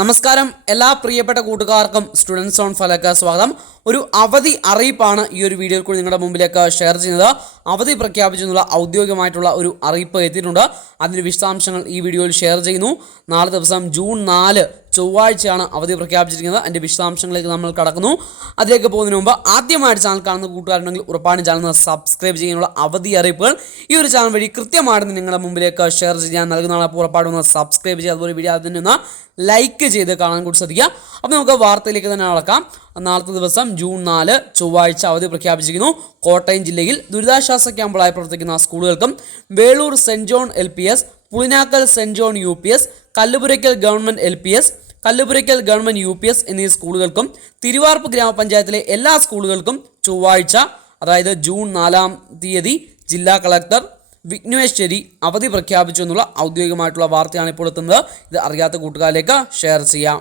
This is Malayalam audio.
നമസ്കാരം എല്ലാ പ്രിയപ്പെട്ട കൂട്ടുകാർക്കും സ്റ്റുഡൻസ് ഓൺ ഫലക്ക് സ്വാഗതം. ഒരു അവധി അറിയിപ്പാണ് ഈ ഒരു വീഡിയോയിൽ കൂടി നിങ്ങളുടെ മുമ്പിലേക്ക് ഷെയർ ചെയ്യുന്നത്. അവധി പ്രഖ്യാപിച്ചെന്നുള്ള ഔദ്യോഗികമായിട്ടുള്ള ഒരു അറിയിപ്പ് എത്തിയിട്ടുണ്ട്. അതിൻ്റെ വിശദാംശങ്ങൾ ഈ വീഡിയോയിൽ ഷെയർ ചെയ്യുന്നു. നാളെ ദിവസം ജൂൺ 4 ചൊവ്വാഴ്ചയാണ് അവധി പ്രഖ്യാപിച്ചിരിക്കുന്നത്. അതിൻ്റെ വിശദാംശങ്ങളിലേക്ക് നമ്മൾ കടക്കുന്നു. അതിലേക്ക് പോകുന്നതിന് മുമ്പ് ആദ്യമായിട്ട് ചാനൽ കാണുന്ന കൂട്ടുകാരുണ്ടെങ്കിൽ ഉറപ്പായും ചാനൽ സബ്സ്ക്രൈബ് ചെയ്യാനുള്ള അവധി അറിയിപ്പുകൾ ഈ ഒരു ചാനൽ വഴി കൃത്യമായിട്ട് നിങ്ങളുടെ മുമ്പിലേക്ക് ഷെയർ ചെയ്യാൻ നൽകുന്നതാണ്. അപ്പോൾ ഉറപ്പായിട്ടും ഒന്ന് സബ്സ്ക്രൈബ് ചെയ്യുക. അതുപോലെ വീഡിയോ അതിൽ നിന്ന് ലൈക്ക് ചെയ്ത് കാണാൻ കൂടി ശ്രദ്ധിക്കുക. അപ്പോൾ നമുക്ക് വാർത്തയിലേക്ക് തന്നെ നടക്കാം. നാളത്തെ ദിവസം ജൂൺ 4 ചൊവ്വാഴ്ച അവധി പ്രഖ്യാപിച്ചിരിക്കുന്നു. കോട്ടയം ജില്ലയിൽ ദുരിതാശ്വാസ ക്യാമ്പുകളായി പ്രവർത്തിക്കുന്ന സ്കൂളുകൾക്കും Velur saint John LPS, Pulinakkal saint John UPS, Kallupuraykkal government LPS, Kallupuraykkal government UPS എന്നീ സ്കൂളുകൾക്കും തിരുവാർപ്പ് ഗ്രാമപഞ്ചായത്തിലെ എല്ലാ സ്കൂളുകൾക്കും ചൊവ്വാഴ്ച അതായത് ജൂൺ 4 ജില്ലാ കളക്ടർ വിഘ്നേശ്വരി അവധി പ്രഖ്യാപിച്ചു എന്നുള്ള ഔദ്യോഗികമായിട്ടുള്ള വാർത്തയാണ് ഇപ്പോൾ എത്തുന്നത്. ഇത് അറിയാത്ത കൂട്ടുകാരിലേക്ക് ഷെയർ ചെയ്യാം.